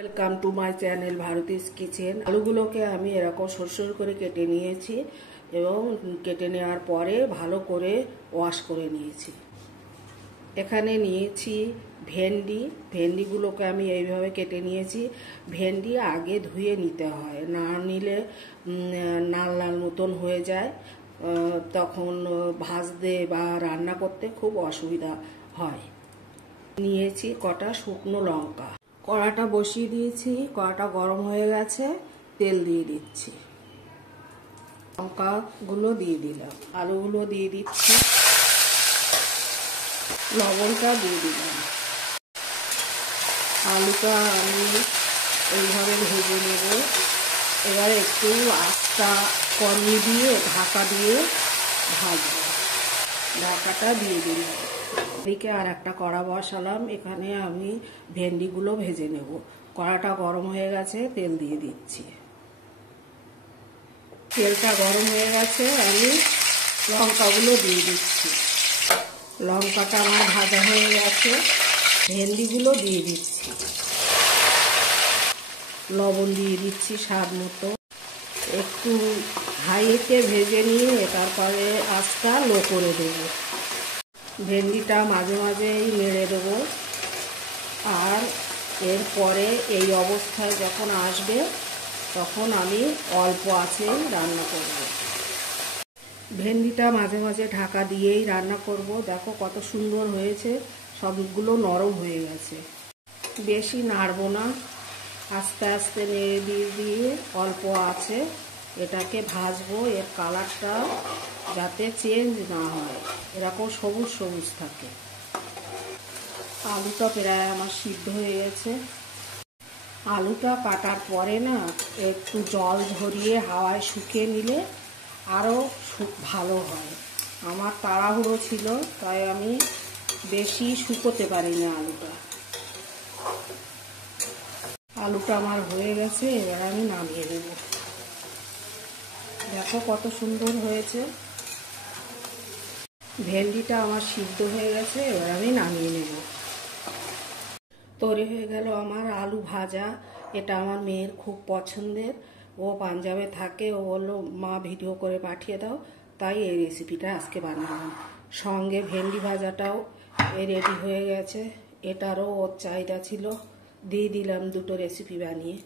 Welcome to my channel Bharti's kitchen. আলুগুলোকে আমি এরকম সরু করে কেটে নিয়েছি এবং কেটে নেওয়ার পরে ভালো করে ওয়াশ করে নিয়েছি। এখানে নিয়েছি ভেন্ডিগুলোকে আমি এইভাবে কেটে নিয়েছি। ভেন্ডি আগে ধুয়ে নিতে হয়, না নিলে লাল লাল মতন হয়ে যায়, তখন ভাজতে বা রান্না করতে খুব অসুবিধা হয়। নিয়েছি কটা শুকনো লঙ্কা। কড়াটা বসিয়ে দিয়েছি, কড়াটা গরম হয়ে গেছে, তেল দিয়ে দিচ্ছি। লঙ্কাগুলো দিয়ে দিলাম, আলুগুলো দিয়ে দিচ্ছি, লবণটা দিয়ে দিলাম। আলুটা আমি এইভাবে ভেজে নেব। এবার একটু আঁচটা কমিয়ে দিয়ে ঢাকা দিয়ে ভাজবো। ঢাকাটা দিয়ে দিলাম। এদিকে আর একটা কড়া বসালাম, এখানে আমি ভেন্ডিগুলো ভেজে নেব। কড়াটা গরম হয়ে গেছে, তেল দিয়ে দিচ্ছি। তেলটা গরম হয়ে গেছে, আমি লঙ্কাগুলো দিয়ে দিচ্ছি। লঙ্কাটা আমার ভাজা হয়ে গেছে, ভেন্ডিগুলো দিয়ে দিচ্ছি। লবণ দিয়ে দিচ্ছি স্বাদ মতো। একটু হাইতে ভেজে নিয়ে তারপরে আঁচটা লো করে দেবো। ভেন্ডিটা মাঝে মাঝেই নেড়ে দেবো। আর এরপরে এই অবস্থায় যখন আসবে তখন আমি অল্প আঁচে রান্না করব। ভেন্ডিটা মাঝে মাঝে ঢাকা দিয়েই রান্না করব। দেখো কত সুন্দর হয়েছে, সবগুলো নরম হয়ে গেছে। বেশি নাড়বো না, আস্তে আস্তে নেড়ে দিয়ে দিয়ে অল্প আছে এটাকে ভাজবো। এর কালারটা যাতে চেঞ্জ না হয়, এরকম সবুজ সবুজ থাকে। আলুটা প্রায় আমার সিদ্ধ হয়ে গেছে। আলুটা কাটার পরে না একটু জল ঝরিয়ে হাওয়ায় শুকিয়ে নিলে আরও ভালো হয়। আমার তাড়াহুড়ো ছিল, তাই আমি বেশি শুকোতে পারি না আলুটা। আলুটা আমার হয়ে গেছে, এবার আমি নামিয়ে দেব। দেখো কত সুন্দর হয়েছে। ভেন্ডিটা আমার সিদ্ধ হয়ে গেছে, এবার আমি নামিয়ে নেব। তৈরি হয়ে গেল আমার আলু ভাজা। এটা আমার মেয়ের খুব পছন্দের। ও পাঞ্জাবে থাকে, ও বললো মা ভিডিও করে পাঠিয়ে দাও, তাই এই রেসিপিটা আজকে বানালাম। সঙ্গে ভেন্ডি ভাজাটাও রেডি হয়ে গেছে, এটারও ওর চাহিদা ছিল, দিয়ে দিলাম দুটো রেসিপি বানিয়ে।